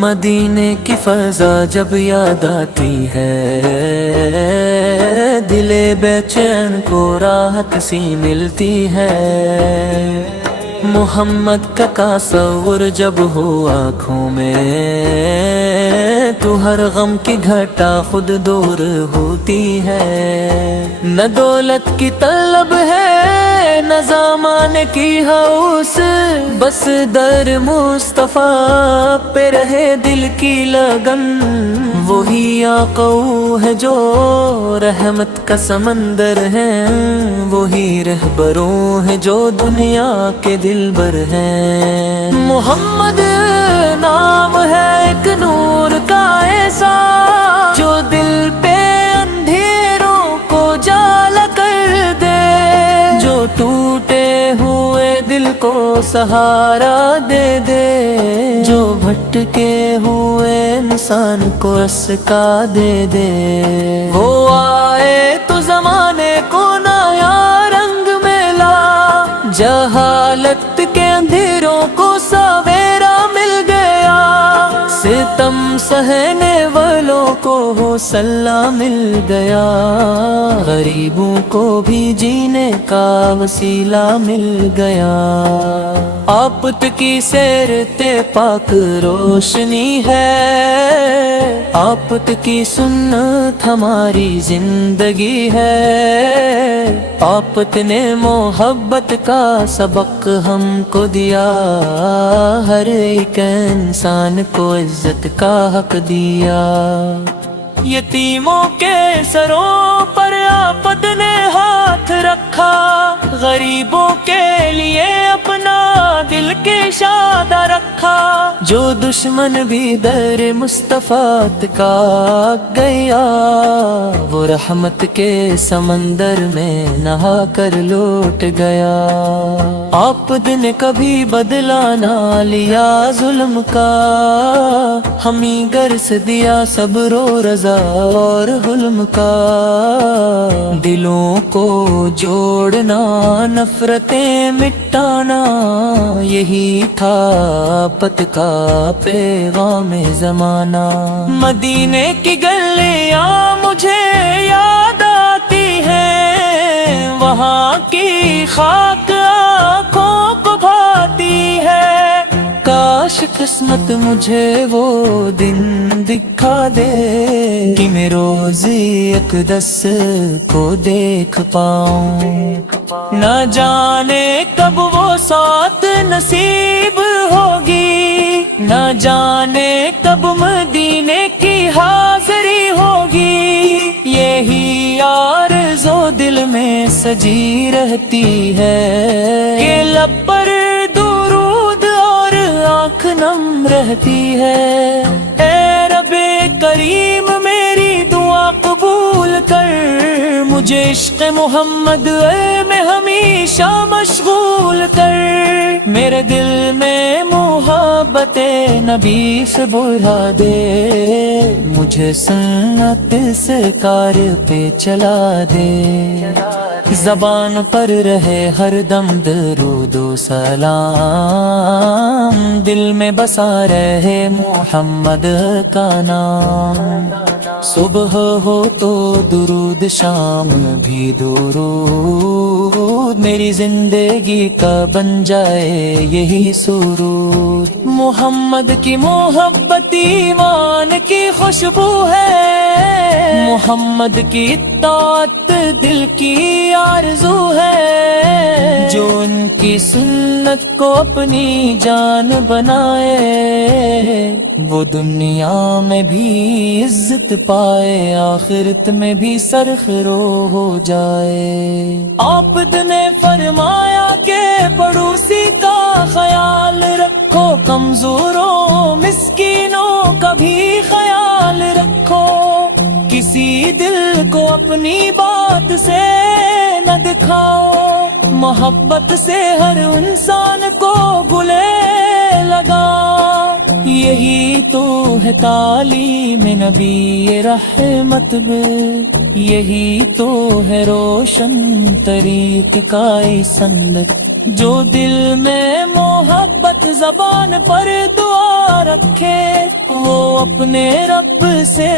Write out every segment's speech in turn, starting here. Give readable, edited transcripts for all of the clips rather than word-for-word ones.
مدینے کی فضا جب یاد آتی ہے، دل بے چین کو راحت سی ملتی ہے۔ محمد کا تصور جب ہو آنکھوں میں، تو ہر غم کی گھٹا خود دور ہوتی ہے۔ نہ دولت کی طلب ہے نہ زمانے کی ہوس، بس در مصطفیٰ پہ رہے دل کی لگن۔ وہی آقا ہے جو رحمت کا سمندر ہے، وہی رہبروں ہے جو دنیا کے دلبر ہیں۔ محمد نام ہے ایک نور کا ایسا، جو دل پہ اندھیروں کو جالا کر دے، جو ٹوٹے ہوئے دل کو سہارا دے دے، جو بھٹکے ہوئے انسان کو اسکا دے دے۔ وہ آئے تو زمانے کو نیا رنگ ملا، جہالت کے اندھیروں کو سویرا مل گیا، ستم سہنے والوں کو حوصلہ مل گیا، غریبوں کو بھی جینے کا وسیلہ مل گیا۔ آپت کی سیرت پاک روشنی ہے، آپت کی سنت ہماری زندگی ہے، آپت نے محبت کا سبق ہم کو دیا، ہر ایک انسان کو عزت کا حق دیا۔ یتیموں کے سروں پر آپت نے ہاتھ رکھا، غریبوں کے لیے اپنا دل کے اشارہ رکھا، جو دشمن بھی در مصطفیٰ کا گیا، وہ رحمت کے سمندر میں نہا کر لوٹ گیا۔ آپت نے کبھی بدلہ نہ لیا ظلم کا، ہمیں گرس دیا صبر و رضا اور حلم کا، دلوں کو جوڑنا نفرتیں مٹانا، یہی تھا آپت کا پیغام زمانہ۔ مدینے کی گلیاں مجھے یاد آتی ہیں، وہاں کی خاک آنکھوں کو بھاتی ہے، کاش قسمت مجھے وہ دن دکھا دے کہ میں روزی اقدس کو دیکھ پاؤں۔ نہ جانے کب وہ ساتھ نصیب ہوگی، نہ جانے کب مدینے کی حاضری ہوگی، یہی آرزو دل میں سجی رہتی ہے کہ لب پر درود اور آنکھ نم رہتی ہے۔ اے رب کریم میری دعا قبول کر، مجھے عشق محمد میں ہمیشہ مشغول کر، میرے دل میں محبت نبی سے بڑھا دے، مجھے سنت سے کار پہ چلا دے، زبان پر رہے ہر دم درود و سلام، دل میں بسا رہے محمد کا نام۔ صبح ہو تو درود، شام بھی درود، میری زندگی کا بن جائے یہی سرود۔ محمد کی محبت ایمان کی خوشبو ہے، محمد کی اطاعت دل کی آرزو ہے، جو ان کی سنت کو اپنی جان بنائے، وہ دنیا میں بھی عزت پائے، آخرت میں بھی سرخرو ہو جائے۔ آپت نے فرمایا کہ پڑوسی کا خیال رکھو، کمزوروں مسکینوں کا بھی خیال رکھو، کسی دل کو اپنی بات سے نہ دکھاؤ، محبت سے ہر انسان کو گلے لگا، یہی تو ہے تعلیم نبی رحمت میں، یہی تو ہے روشن طریق کا سندت، جو دل میں محبت زبان پر دعا رکھے، وہ اپنے رب سے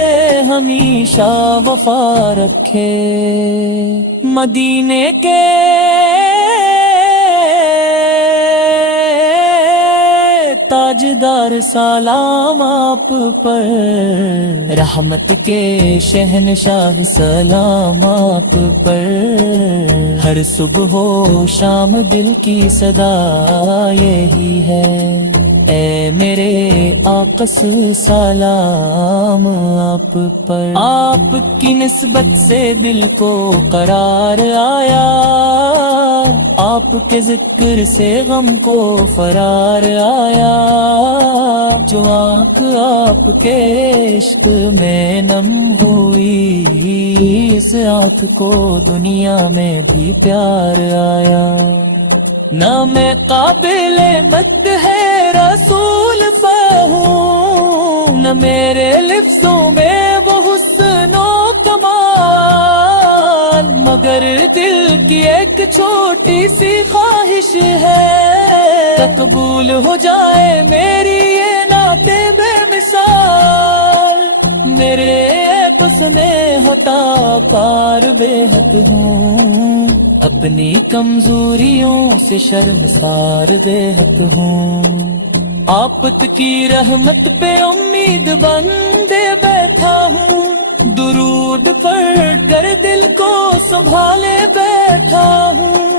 ہمیشہ وفا رکھے۔ مدینے کے تاجدار سلام آپ پر، رحمت کے شہنشاہ سلام آپ پر، ہر صبح و شام دل کی صدا یہی ہے، اے میرے آقا سلام آپ پر۔ آپ کی نسبت سے دل کو قرار آیا، آپ کے ذکر سے غم کو فرار آیا، جو آنکھ آپ کے عشق میں نم ہوئی، اس آنکھ کو دنیا میں بھی پیار آیا۔ نہ میں قابل مد ہے رسول پہ ہوں، نہ میرے لفظوں میں وہ حسن و کمال، مگر دل کی ایک چھوٹی سی خواہش ہے، قبول ہو جائے میری یہ نعت بے مثال، میرے حسن عطا پار بے حد ہوں، اپنی کمزوریوں سے شرمسار بے حد ہوں، آپت کی رحمت پہ امید بندے بیٹھا ہوں، درود پڑھ کر دل کو سنبھالے بیٹھا ہوں،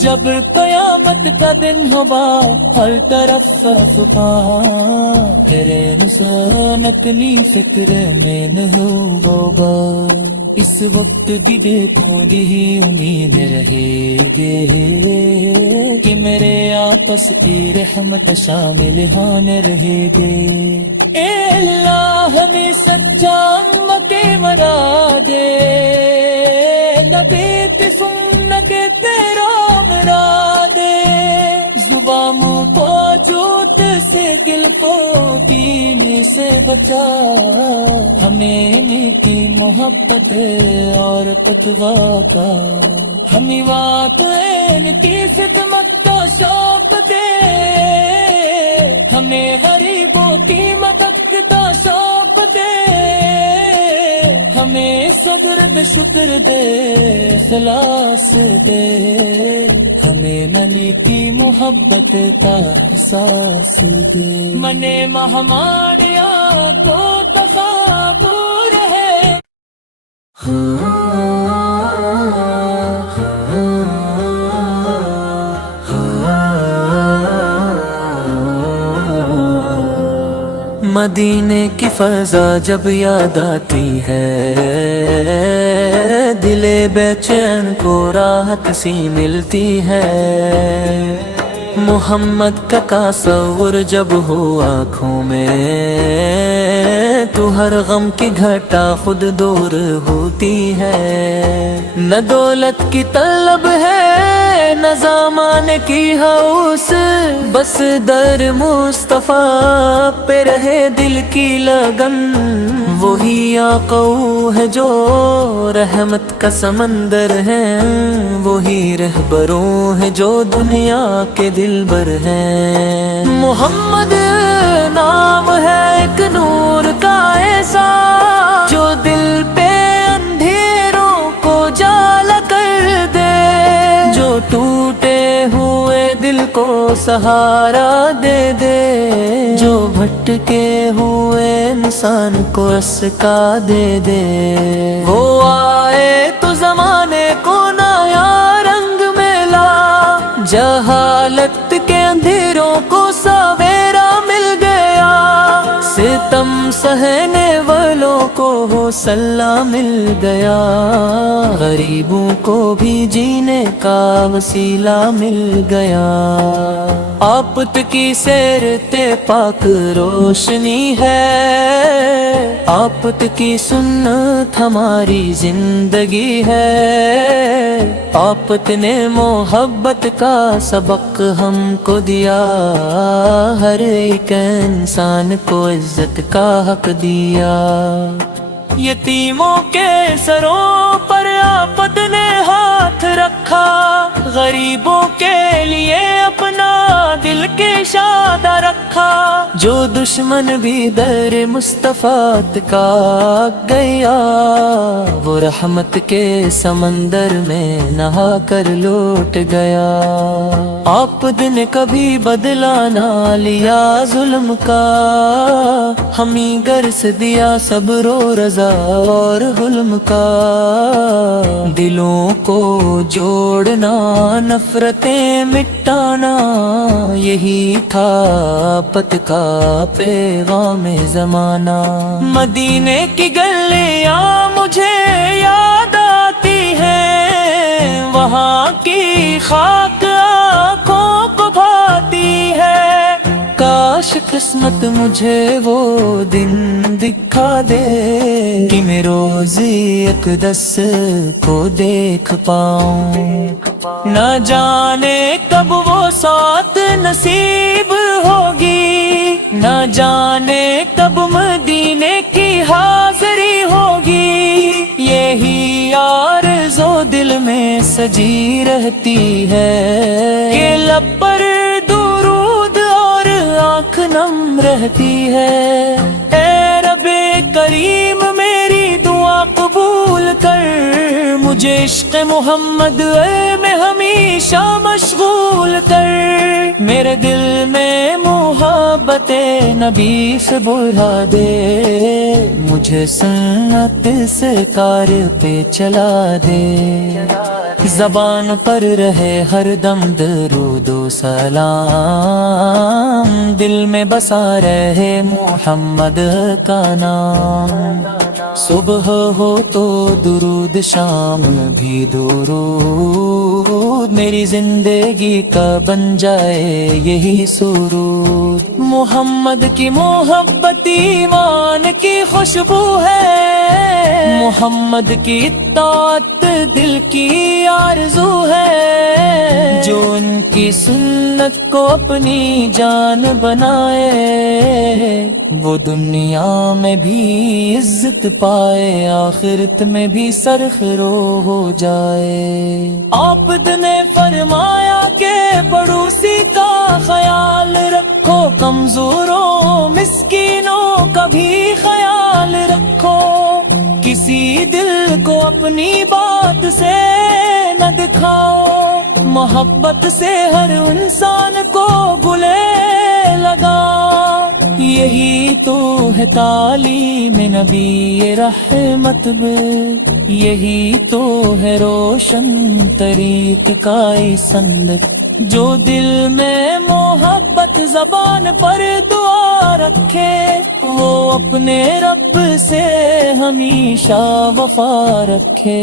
جب قیامت کا دن ہوگا ہر طرف صفحہ، تیرے نسانت نی فکر میں نہ ہوگا، اس وقت بھی دیکھو دی امید رہے گے، کہ میرے آپس کی رحمت شامل ہونے رہے گے۔ اے اللہ ہمیں سچا مکے مرا دے، لبیت سن کے تیرا مرا دے، زباں منہ کو جھوٹ سے دل کو دین سے بچا، ہمیں نیکی محبت اور تقویٰ کا، ہمیں واقعین کی خدمت کا شوق دے، ہمیں غریبوں کی مدد کا شوق دے، ہمیں صدر بے شکر دے، اخلاص دے، ہمیں منی کی محبت کا احساس دے، منے مہمانیا کو تفابور ہے۔ مدینے کی فضا جب یاد آتی ہے، دل بے چین کو راحت سی ملتی ہے، محمد کا تصور جب ہو آنکھوں میں، تو ہر غم کی گھٹا خود دور ہوتی ہے، نہ دولت کی طلب ہے نہ زمانے کی ہوس، بس در مصطفیٰ پہ رہے دل کی لگن، وہی آقا ہے جو رحمت کا سمندر ہے، وہی رہبروں ہے جو دنیا کے دلبر ہیں، محمد نام ہے ایک نور کا ایسا، جو دل پہ اندھیروں کو جالا کر دے، جو ٹوٹے ہوئے دل کو سہارا دے دے، جو بھٹکے ہوئے انسان کو رسکا دے دے، وہ آئے تو زمانے کو نیا رنگ میں لا، جہالت کے اندھیروں کو سویرا مل گیا، ستم سہنے والوں کو حوصلہ مل گیا، غریبوں کو بھی جینے کا وسیلہ مل گیا۔ آپت کی سیرت پاک روشنی ہے، آپت کی سنت ہماری زندگی ہے، آپت نے محبت کا سبق ہم کو دیا، ہر ایک انسان کو عزت کا حق دیا۔ یتیموں کے سروں پر آپت نے ہاتھ رکھا، غریبوں کے لیے اپنا دل کے اشادہ رکھا، جو دشمن بھی در مصطفیٰ کا گیا، وہ رحمت کے سمندر میں نہا کر لوٹ گیا۔ آپت نے کبھی بدلہ نہ لیا ظلم کا، ہمیں گرس دیا صبر و رضا اور حلم کا، دلوں کو جوڑنا نفرتیں مٹانا، یہی تھا آپت کا پیغام زمانہ۔ مدینے کی گلیاں مجھے یاد آتی ہیں، وہاں کی خاک آنکھوں کو بھاتی ہے، کاش قسمت مجھے وہ دن دکھا دے کہ میں روزی اقدس کو دیکھ پاؤں، نہ جانے کب وہ ساتھ نصیب ہوگی، نہ جانے کب مدینے کی حاضری ہوگی، یہی آرزو دل میں سجی رہتی ہے کہ لب پر درود اور آنکھ نم رہتی ہے۔ اے رب کریم میری دعا قبول کر، مجھے عشق محمد میں ہمیشہ مشغول کر، میرے دل میں محبت نبی سے بڑھا دے، مجھے سنت سے کار پہ چلا دے، زبان پر رہے ہر دم درود و سلام، دل میں بسا رہے محمد کا نام، صبح ہو تو درود شام بھی درود، میری زندگی کا بن جائے یہی سرود، محمد کی محبت ایمان کی خوشبو ہے، محمد کی اطاعت دل کی آرزو ہے، جو ان کی سنت کو اپنی جان بنائے، وہ دنیا میں بھی عزت پائے، آخرت میں بھی سرخرو ہو جائے۔ آپت نے فرمایا کہ پڑوسی کا خیال رکھو، کمزوروں مسکینوں کا بھی خیال رکھو، کسی دل کو اپنی بات سے نہ دکھاؤ، محبت سے ہر انسان کو گلے لگا، یہی تو ہے تعلیم نبی رحمت میں، یہی تو ہے روشن طریق کا سندھ، جو دل میں محبت زبان پر دعا رکھے، وہ اپنے رب سے ہمیشہ وفا رکھے۔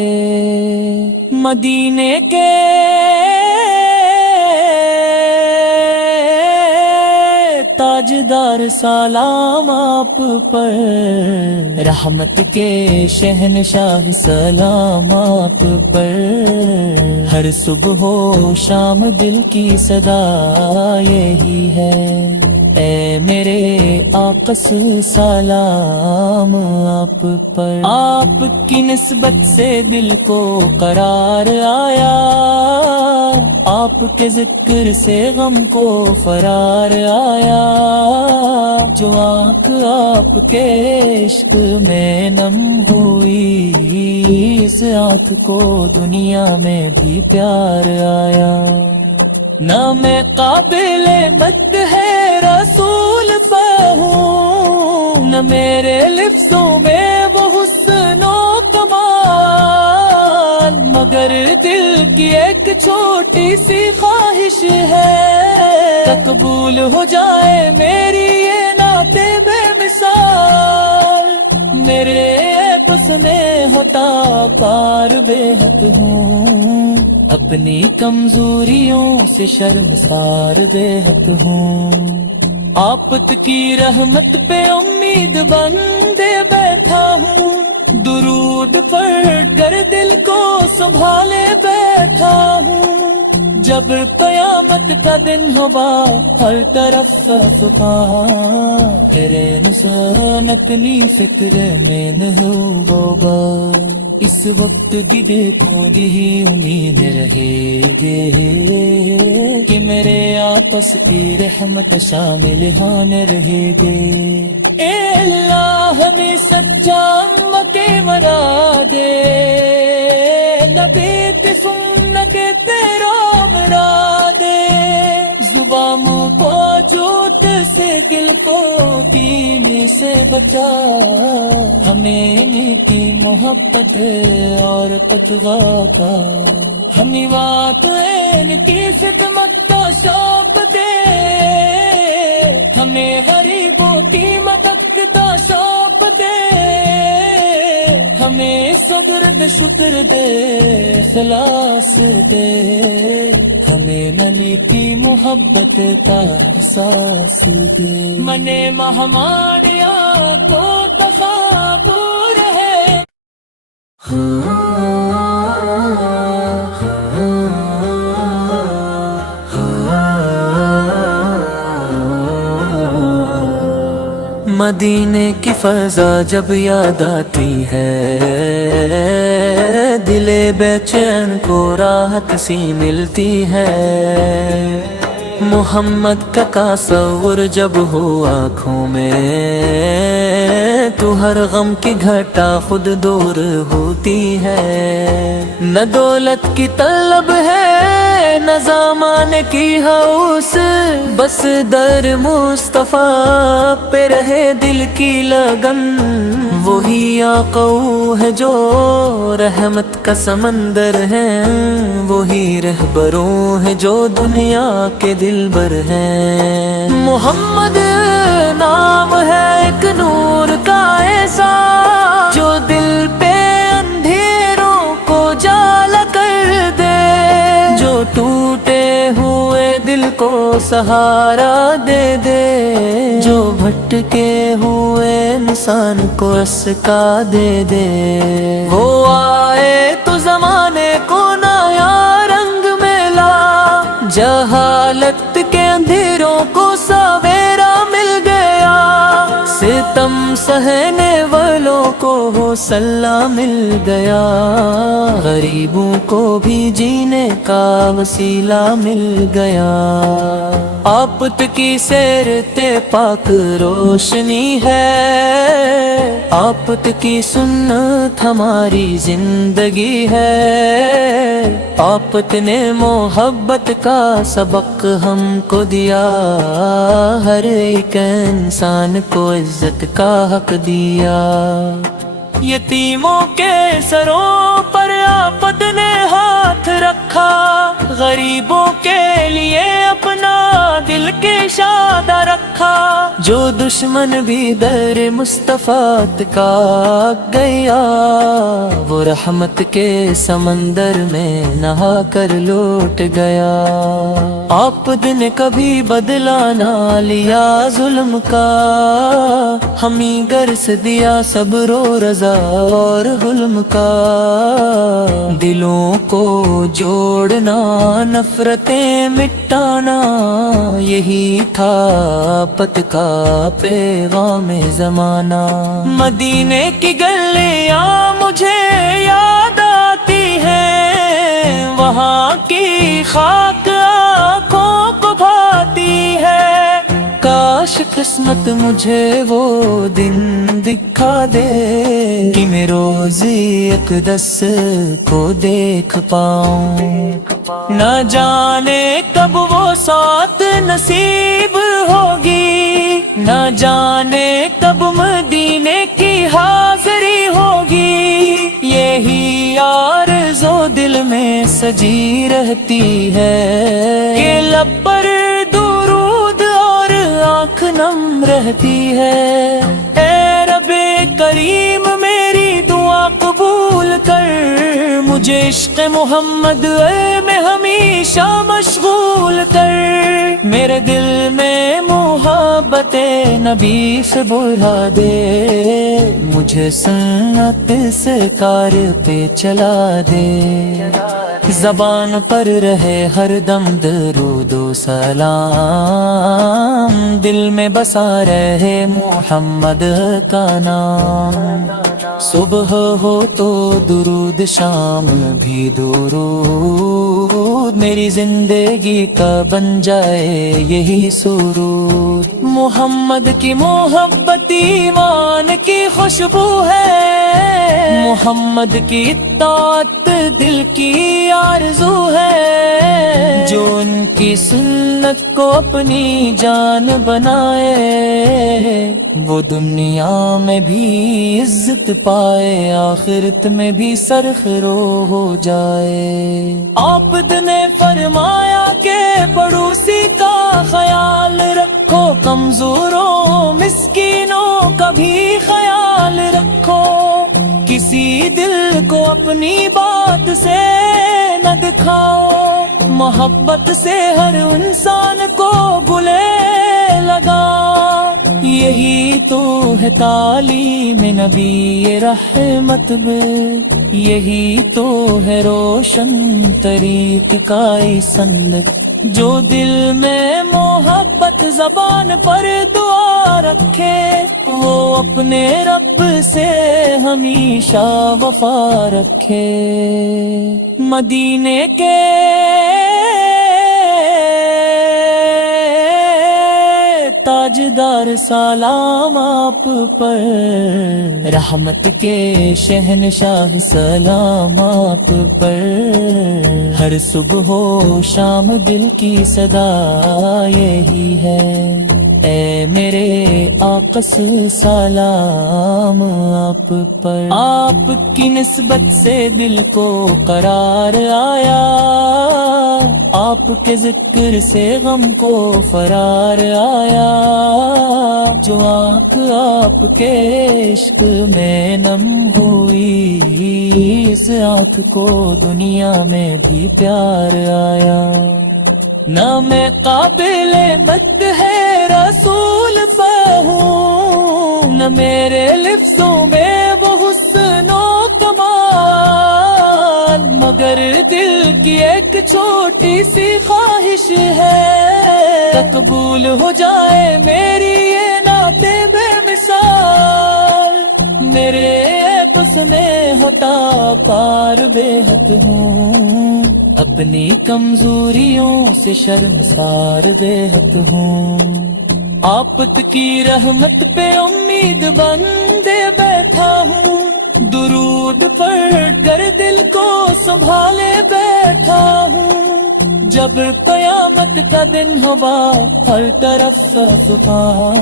مدینے کے تاجدار سلام آپ پر، رحمت کے شہنشاہ سلام آپ پر، ہر صبح و شام دل کی صدا یہی ہے، اے میرے آقا سلام آپ پر، آپ کی نسبت سے دل کو قرار آیا، آپ کے ذکر سے غم کو فرار آیا، جو آنکھ آپ کے عشق میں نم ہوئی، اس آنکھ کو دنیا میں بھی پیار آیا، نہ میں قابل مد ہے رسول پہ ہوں، نہ میرے لفظوں میں وہ حسن و کمال، مگر دل کی ایک چھوٹی سی خواہش ہے، قبول ہو جائے میری یہ نعت بے مثال، میرے عطا کار بے حد ہوں، اپنی کمزوریوں سے شرمسار بے حد ہوں، آپت کی رحمت پہ امید بندے بیٹھا ہوں، درود پڑھ کر دل کو سنبھالے بیٹھا ہوں، جب قیامت کا دن ہوگا ہر طرف سکان تیرے نشان اپنی فکر میں نہ ہوگا، اس وقت بھی دیکھو یہی امید رہے گے کہ میرے آپس کی رحمت شامل ہونے رہے گے، اے اللہ ہمیں سچا مکے مرا دے، لبیت سنت تیرا مرا دے، زبان منہ کو جھوٹ سے دل کو دین سے بچا، ہمیں نیکی محبت اور تقوی کا، ہمیں واقعین کی خدمت کا شوق دے، ہمیں غریبوں کی مدد کا شوق دے، ہمیں صبر دے شکر دے اخلاص دے، ہمیں منی کی محبت کا احساس دے، منے ہماریا کو تفاور ہے۔ مدینے کی فضا جب یاد آتی ہے، دل بے چین کو راحت سی ملتی ہے، محمد کا تصور جب ہو آنکھوں میں، تو ہر غم کی گھٹا خود دور ہوتی ہے، نہ دولت کی طلب ہے نہ زمانے کی ہوس، بس در مصطفیٰ پہ رہے دل کی لگن، وہی آقا ہے جو رحمت کا سمندر ہے، وہی رہبروں ہے جو دنیا کے دلبر ہیں، محمد نام ہے ایک نور کا ایسا جو دل پہ اندھیروں کو جالا کر دے، جو ٹوٹے ہوئے دل کو سہارا دے دے، جو بھٹکے ہوئے انسان کو اسکا دے دے، وہ آئے تو زمانے کو نیا رنگ میں لا، جہالت کے اندھیروں کو سویرا مل گیا، ستم سہنے والوں کو حوصلہ مل گیا، غریبوں کو بھی جینے کا وسیلہ مل گیا، آپت کی سیرت پاک روشنی ہے، آپت کی سنت ہماری زندگی ہے، آپت نے محبت کا سبق ہم کو دیا، ہر ایک انسان کو عزت کا حق دیا، یتیموں کے سروں پر آپت نے ہاتھ رکھا، غریبوں کے لیے اپنا دل کے اشادہ رکھا، جو دشمن بھی در مصطفیٰ کا گیا، وہ رحمت کے سمندر میں نہا کر لوٹ گیا، آپت نے کبھی بدلہ نہ لیا ظلم کا، ہمیں گرس دیا صبر و رضا اور حلم کا، دلوں کو جوڑنا نفرتیں مٹانا، یہی تھا آپت کا پیغام زمانہ، مدینے کی گلیاں مجھے یاد آتی ہیں، وہاں کی خاک آنکھوں کو بھاتی ہے، کاش قسمت مجھے وہ دن دکھا دے کہ میں روزی اقدس کو دیکھ پاؤں، نہ جانے کب وہ ساتھ نصیب ہوگی، نہ جانے کب مدینے کی حاضری ہوگی، یہی آرزو دل میں سجی رہتی ہے کہ لب پر درود اور آنکھ نم رہتی ہے، اے رب کریم میری دعا قبول مجھے عشق محمد میں ہمیشہ مشغول کر، میرے دل میں محبت نبی سے بلا دے، مجھے سنت سے کار پہ چلا دے، زبان پر رہے ہر دم درود و سلام، دل میں بسا رہے محمد کا نام، صبح ہو تو درود شام بھی درود، میری زندگی کا بن جائے یہی سرود، محمد کی محبت ایمان کی خوشبو ہے، محمد کی اطاعت دل کی آرزو ہے، جو ان کی سنت کو اپنی جان بنائے، وہ دنیا میں بھی عزت پائے، آخرت میں بھی سرخرو ہو جائے۔ آپ نے فرمایا کہ پڑوسی کا خیال رکھو، کمزوروں مسکینوں کا بھی خیال رکھو، کسی دل کو اپنی بات سے نہ دکھاؤ، محبت سے ہر انسان کو گلے لگا، یہی تو ہے تعلیم نبی رحمت میں، یہی تو ہے روشن طریق کا سنت، جو دل میں محبت زبان پر دعا رکھے، وہ اپنے رب سے ہمیشہ وفا رکھے۔ مدینے کے تاجدار سلام آپ پر، رحمت کے شہنشاہ سلام آپ پر، ہر صبح و شام دل کی صدا یہی ہے، اے میرے آقا سلام آپ پر، آپ کی نسبت سے دل کو قرار آیا، آپ کے ذکر سے غم کو فرار آیا، جو آنکھ آپ کے عشق میں نم ہوئی، اس آنکھ کو دنیا میں بھی پیار آیا، نہ میں قابل مد ہے رسول پہ ہوں، نہ میرے لفظوں میں وہ حسن و کمال، مگر دل کی ایک چھوٹی سی خواہش ہے، قبول ہو جائے میری یہ نعت بے مثال، میرے پسنے ہوتا کار بے حد ہوں، اپنی کمزوریوں سے شرمسار بے حد ہوں، آپت کی رحمت پہ امید بندے بیٹھا ہوں، درود پڑھ کر دل کو سنبھالے بیٹھا ہوں، جب قیامت کا دن ہوگا ہر طرف زبان،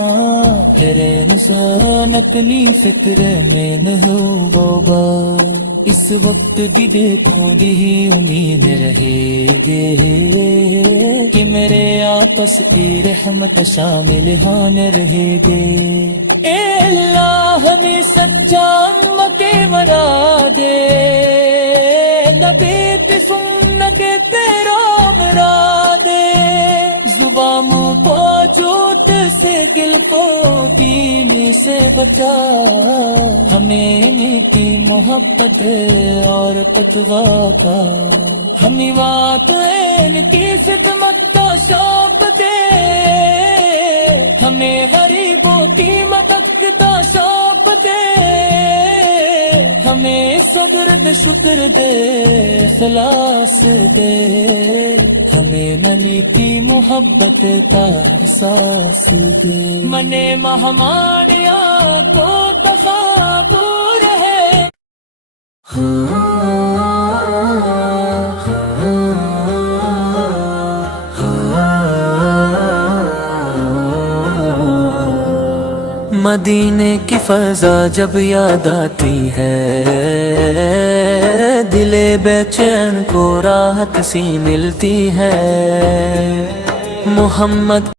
تیرے انسان اپنی فکر میں نہ ہوگا، اس وقت بھی دیکھو دی امید رہے گے کہ میرے آپس کی رحمت شامل ہونے رہے گے، اے اللہ ہمیں سچا مکے مرا دے، لبیت سن کے تیرا مرا دے، زباں منہ کو جھوٹ سے گل کو دین سے بچا، ہمیں نیکی محبت اور تقوی کا، ہمیں واقعین کی خدمت کا شوق دے، ہمیں غریبوں کی مدد کا شوق دے، ہمیں صبر دے شکر دے اخلاص دے، ہمیں منی کی محبت کا احساس دے، منے مہمانیا کو تفاور ہے۔ مدینے کی فضا جب یاد آتی ہے، دل بے چین کو راحت سی ملتی ہے، محمد